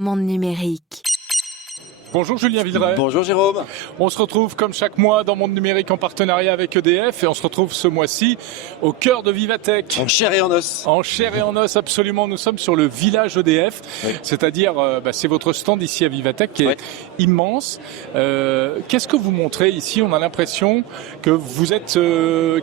Monde numérique. Bonjour Julien Villeray. Bonjour Jérôme. On se retrouve comme chaque mois dans Monde Numérique en partenariat avec EDF et on se retrouve ce mois-ci au cœur de Vivatech. En chair et en os. En chair et en os, absolument. Nous sommes sur le village EDF, oui. C'est-à-dire c'est votre stand ici à Vivatech qui est immense. Qu'est-ce que vous montrez ici? On a l'impression que vous êtes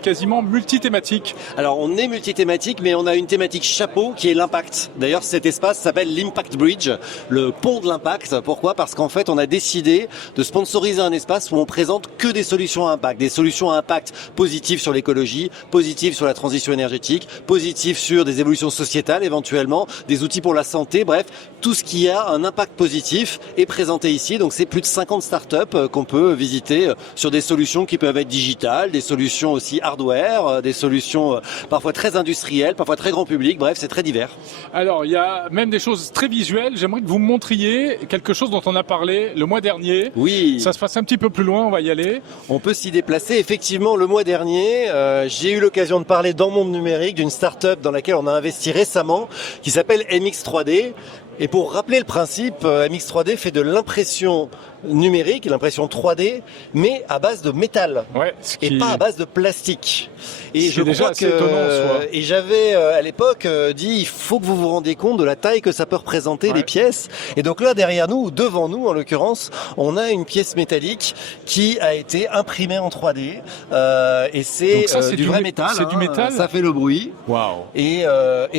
quasiment multithématique. Alors on est multithématique, mais on a une thématique chapeau qui est l'impact. D'ailleurs cet espace s'appelle l'Impact Bridge, le pont de l'impact. Pourquoi? Parce qu'en fait on a décidé de sponsoriser un espace où on présente que des solutions à impact, des solutions à impact positives sur l'écologie, positives sur la transition énergétique, positives sur des évolutions sociétales éventuellement, des outils pour la santé, bref, tout ce qui a un impact positif est présenté ici. Donc c'est plus de 50 startups qu'on peut visiter sur des solutions qui peuvent être digitales, des solutions aussi hardware, des solutions parfois très industrielles, parfois très grand public, bref, c'est très divers. Alors il y a même des choses très visuelles. J'aimerais que vous me montriez quelque chose dont on a parlé le mois dernier. Oui. Ça se passe un petit peu plus loin, on va y aller. On peut s'y déplacer. Effectivement, le mois dernier, j'ai eu l'occasion de parler dans Monde Numérique d'une start-up dans laquelle on a investi récemment, qui s'appelle MX3D. Et pour rappeler le principe, MX3D fait de l'impression numérique, l'impression 3D, mais à base de métal, et pas à base de plastique. Et je crois que et j'avais à l'époque dit il faut que vous vous rendiez compte de la taille que ça peut représenter les pièces. Et donc là derrière nous, ou devant nous en l'occurrence, on a une pièce métallique qui a été imprimée en 3D et c'est du vrai métal. C'est du métal. Ça fait le bruit. Waouh. Et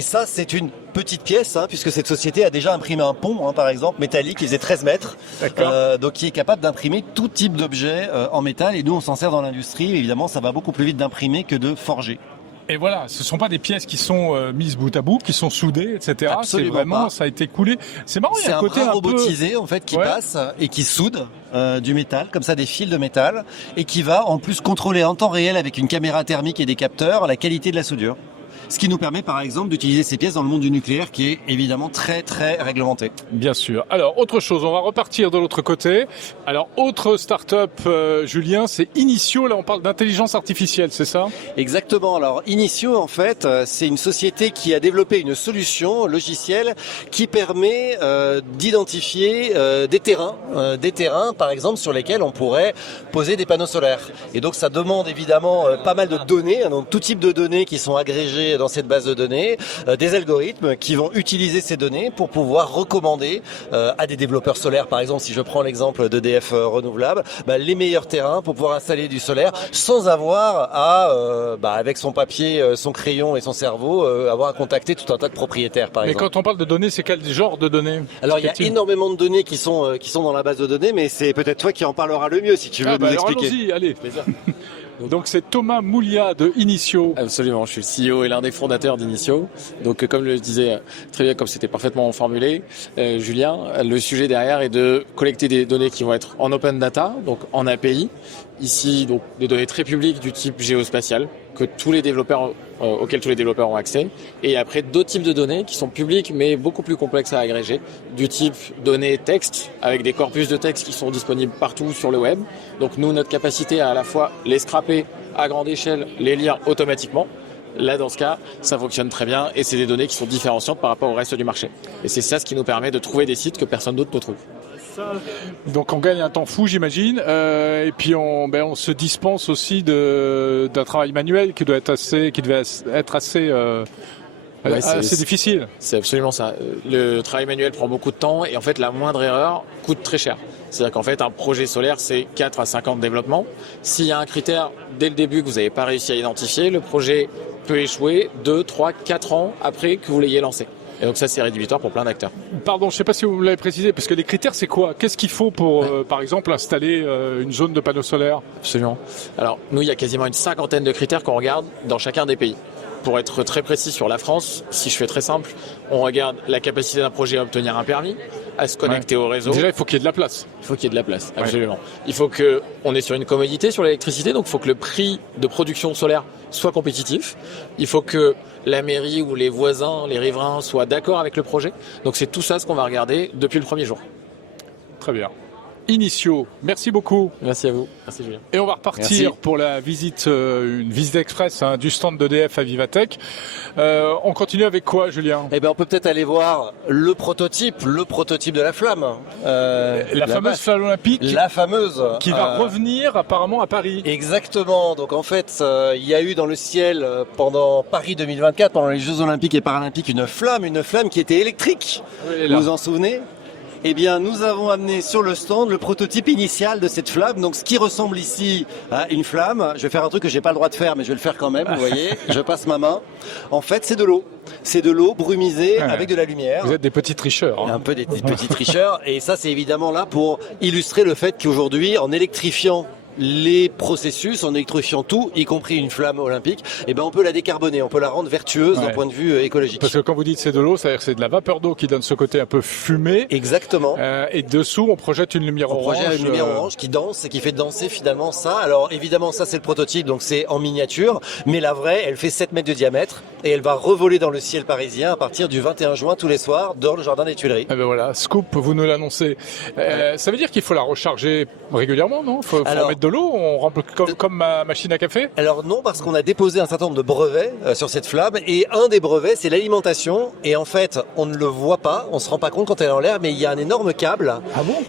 ça c'est une petite pièce, puisque cette société a déjà imprimé un pont, par exemple, métallique, qui faisait 13 mètres, donc qui est capable d'imprimer tout type d'objet en métal, et nous on s'en sert dans l'industrie, évidemment ça va beaucoup plus vite d'imprimer que de forger. Et voilà, ce sont pas des pièces qui sont mises bout à bout, qui sont soudées, etc. Absolument c'est vraiment, pas. Ça a été coulé. C'est marrant, il y a un côté bras un robotisé peu... en fait qui passe et qui soude du métal, comme ça des fils de métal, et qui va en plus contrôler en temps réel avec une caméra thermique et des capteurs la qualité de la soudure. Ce qui nous permet par exemple d'utiliser ces pièces dans le monde du nucléaire qui est évidemment très très réglementé. Bien sûr. Alors autre chose, on va repartir de l'autre côté. Alors autre start-up, Julien, c'est Initio. Là on parle d'intelligence artificielle, c'est ça? Exactement. Alors Initio en fait c'est une société qui a développé une solution logicielle qui permet d'identifier des terrains par exemple sur lesquels on pourrait poser des panneaux solaires. Et donc ça demande évidemment pas mal de données, donc tout type de données qui sont agrégées dans cette base de données, des algorithmes qui vont utiliser ces données pour pouvoir recommander à des développeurs solaires, par exemple, si je prends l'exemple d'EDF Renouvelable, les meilleurs terrains pour pouvoir installer du solaire sans avoir à, avec son papier, son crayon et son cerveau, avoir à contacter tout un tas de propriétaires, par exemple. Mais quand on parle de données, c'est quel genre de données? Alors, il y a énormément de données qui sont dans la base de données, mais c'est peut-être toi qui en parlera le mieux, si tu veux nous expliquer. Allons-y, allez. Donc c'est Thomas Moulia de Initio. Absolument, je suis le CEO et l'un des fondateurs d'Initio. Donc comme le disait très bien, comme c'était parfaitement formulé, Julien, le sujet derrière est de collecter des données qui vont être en open data, donc en API. Ici, donc des données très publiques du type géospatial auxquels tous les développeurs ont accès. Et après d'autres types de données qui sont publiques mais beaucoup plus complexes à agréger, du type données texte avec des corpus de texte qui sont disponibles partout sur le web. Donc nous, notre capacité à la fois les scraper à grande échelle, les lire automatiquement. Là, dans ce cas, ça fonctionne très bien et c'est des données qui sont différenciantes par rapport au reste du marché. Et c'est ça ce qui nous permet de trouver des sites que personne d'autre ne trouve. Donc on gagne un temps fou, j'imagine, et puis on se dispense aussi d'un travail manuel qui devait être assez difficile. C'est absolument ça. Le travail manuel prend beaucoup de temps et en fait la moindre erreur coûte très cher. C'est-à-dire qu'en fait un projet solaire c'est 4 à 5 ans de développement. S'il y a un critère dès le début que vous n'avez pas réussi à identifier, le projet peut échouer 2, 3, 4 ans après que vous l'ayez lancé. Et donc ça c'est rédhibitoire pour plein d'acteurs. Pardon, je ne sais pas si vous l'avez précisé, parce que les critères c'est quoi? Qu'est-ce qu'il faut pour, par exemple, installer une zone de panneaux solaires? Absolument. Alors nous il y a quasiment une 50aine de critères qu'on regarde dans chacun des pays. Pour être très précis sur la France, si je fais très simple, on regarde la capacité d'un projet à obtenir un permis, à se connecter au réseau. Déjà, il faut qu'il y ait de la place. Il faut qu'il y ait de la place, absolument. Il faut qu'on est sur une commodité sur l'électricité, donc il faut que le prix de production solaire soit compétitif. Il faut que la mairie ou les voisins, les riverains soient d'accord avec le projet. Donc c'est tout ça ce qu'on va regarder depuis le premier jour. Très bien. Initio. Merci beaucoup. Merci à vous. Merci Julien. Et on va repartir pour la visite, une visite express du stand d'EDF à Vivatech. On continue avec quoi, Julien? Eh ben, on peut peut-être aller voir le prototype de la flamme. La fameuse flamme olympique. La fameuse. Qui va revenir apparemment à Paris. Exactement. Donc en fait, il y a eu dans le ciel pendant Paris 2024, pendant les Jeux Olympiques et Paralympiques, une flamme qui était électrique. Vous vous en souvenez? Eh bien, nous avons amené sur le stand le prototype initial de cette flamme. Donc, ce qui ressemble ici à une flamme, je vais faire un truc que j'ai pas le droit de faire, mais je vais le faire quand même. Vous voyez, je passe ma main. En fait, c'est de l'eau. C'est de l'eau brumisée avec de la lumière. Vous êtes des petits tricheurs. Hein. Un peu des petits tricheurs. Et ça, c'est évidemment là pour illustrer le fait qu'aujourd'hui, en électrifiant les processus, en électrifiant tout, y compris une flamme olympique, eh ben on peut la décarboner, on peut la rendre vertueuse d'un point de vue écologique. Parce que quand vous dites c'est de l'eau, c'est-à-dire que c'est de la vapeur d'eau qui donne ce côté un peu fumé. Exactement. Et dessous, on projette une lumière orange. On projette une lumière orange qui danse et qui fait danser finalement ça. Alors évidemment, ça c'est le prototype, donc c'est en miniature, mais la vraie, elle fait 7 mètres de diamètre et elle va revoler dans le ciel parisien à partir du 21 juin tous les soirs dans le jardin des Tuileries. Eh ben voilà, scoop, vous nous l'annoncez. Ça veut dire qu'il faut la recharger régulièrement, non? Faut mettre de l'eau, on remplit comme ma machine à café? Alors non, parce qu'on a déposé un certain nombre de brevets sur cette flamme, et un des brevets, c'est l'alimentation, et en fait, on ne le voit pas, on se rend pas compte quand elle est en l'air, mais il y a un énorme câble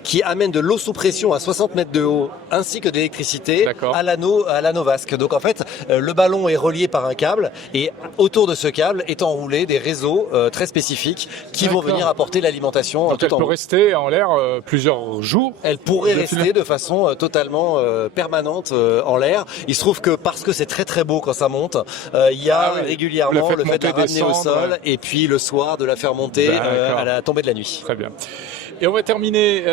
qui amène de l'eau sous pression à 60 mètres de haut, ainsi que de l'électricité à l'anneau vasque. Donc en fait, le ballon est relié par un câble, et autour de ce câble est enroulé des réseaux très spécifiques qui vont venir apporter l'alimentation tout en haut. Elle peut rester en l'air plusieurs jours? Elle pourrait rester de façon totalement permanente en l'air. Il se trouve que parce que c'est très très beau quand ça monte, il y a régulièrement le fait de la ramener au sol et puis le soir de la faire monter à la tombée de la nuit. Très bien. Et on va terminer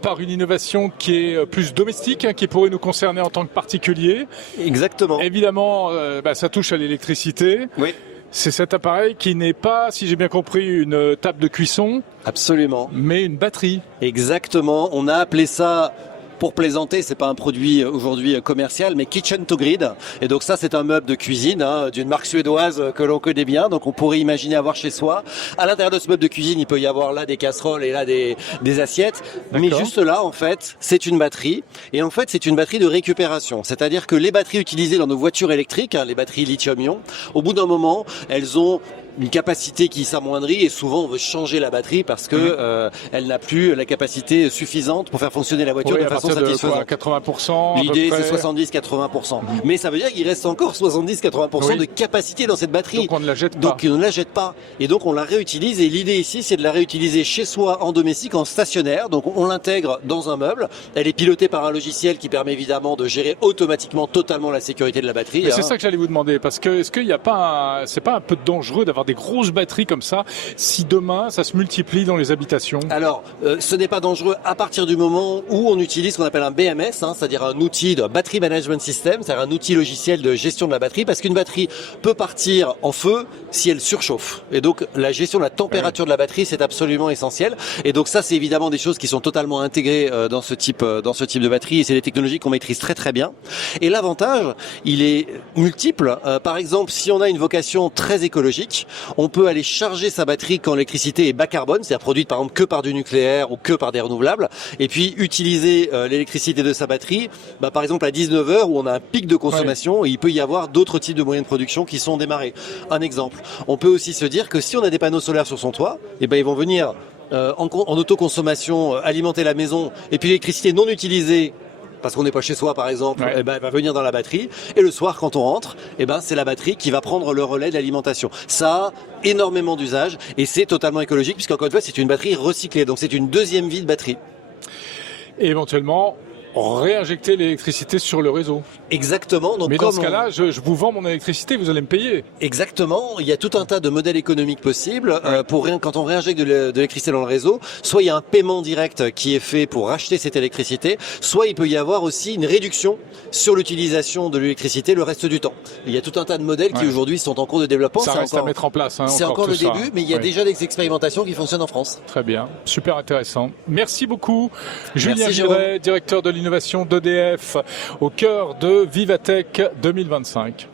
par une innovation qui est plus domestique, qui pourrait nous concerner en tant que particulier. Exactement. Évidemment, ça touche à l'électricité. Oui. C'est cet appareil qui n'est pas, si j'ai bien compris, une table de cuisson. Absolument. Mais une batterie. Exactement. On a appelé ça, pour plaisanter, c'est pas un produit aujourd'hui commercial, mais Kitchen to Grid. Et donc ça, c'est un meuble de cuisine d'une marque suédoise que l'on connaît bien. Donc on pourrait imaginer avoir chez soi. À l'intérieur de ce meuble de cuisine, il peut y avoir là des casseroles et là des assiettes. Mais juste là, en fait, c'est une batterie. Et en fait, c'est une batterie de récupération. C'est-à-dire que les batteries utilisées dans nos voitures électriques, les batteries lithium-ion, au bout d'un moment, elles ont une capacité qui s'amoindrit et souvent on veut changer la batterie parce que elle n'a plus la capacité suffisante pour faire fonctionner la voiture de façon satisfaisante. 80%. L'idée c'est 70-80%. Mais ça veut dire qu'il reste encore 70-80% de capacité dans cette batterie. Donc on ne la jette pas. Donc on ne la jette pas. Et donc on la réutilise et l'idée ici c'est de la réutiliser chez soi en domestique, en stationnaire. Donc on l'intègre dans un meuble. Elle est pilotée par un logiciel qui permet évidemment de gérer automatiquement totalement la sécurité de la batterie. C'est ça que j'allais vous demander parce que est-ce qu'il n'y a pas c'est pas un peu dangereux d'avoir des grosses batteries comme ça si demain ça se multiplie dans les habitations? Alors ce n'est pas dangereux à partir du moment où on utilise ce qu'on appelle un BMS, c'est-à-dire un outil de Battery Management System, c'est-à-dire un outil logiciel de gestion de la batterie, parce qu'une batterie peut partir en feu si elle surchauffe. Et donc la gestion de la température de la batterie, c'est absolument essentiel. Et donc ça, c'est évidemment des choses qui sont totalement intégrées dans ce type de batterie, et c'est des technologies qu'on maîtrise très très bien. Et l'avantage, il est multiple. Par exemple, si on a une vocation très écologique, on peut aller charger sa batterie quand l'électricité est bas carbone, c'est-à-dire produite par exemple que par du nucléaire ou que par des renouvelables, et puis utiliser l'électricité de sa batterie, par exemple à 19h où on a un pic de consommation, et il peut y avoir d'autres types de moyens de production qui sont démarrés. Un exemple, on peut aussi se dire que si on a des panneaux solaires sur son toit, ils vont venir en autoconsommation alimenter la maison, et puis l'électricité non utilisée parce qu'on n'est pas chez soi par exemple, elle va venir dans la batterie, et le soir quand on rentre, c'est la batterie qui va prendre le relais de l'alimentation. Ça a énormément d'usages et c'est totalement écologique puisqu'encore une fois c'est une batterie recyclée, donc c'est une deuxième vie de batterie. Et éventuellement réinjecter l'électricité sur le réseau. Exactement. Donc mais dans ce cas-là, je vous vends mon électricité, vous allez me payer. Exactement. Il y a tout un tas de modèles économiques possibles quand on réinjecte de l'électricité dans le réseau. Soit il y a un paiement direct qui est fait pour racheter cette électricité, soit il peut y avoir aussi une réduction sur l'utilisation de l'électricité le reste du temps. Il y a tout un tas de modèles qui aujourd'hui sont en cours de développement. Ça reste à mettre en place. C'est encore le début, mais il y a déjà des expérimentations qui fonctionnent en France. Très bien. Super intéressant. Merci beaucoup. Julien Viret, directeur de l'innovation d'EDF au cœur de Vivatech 2025.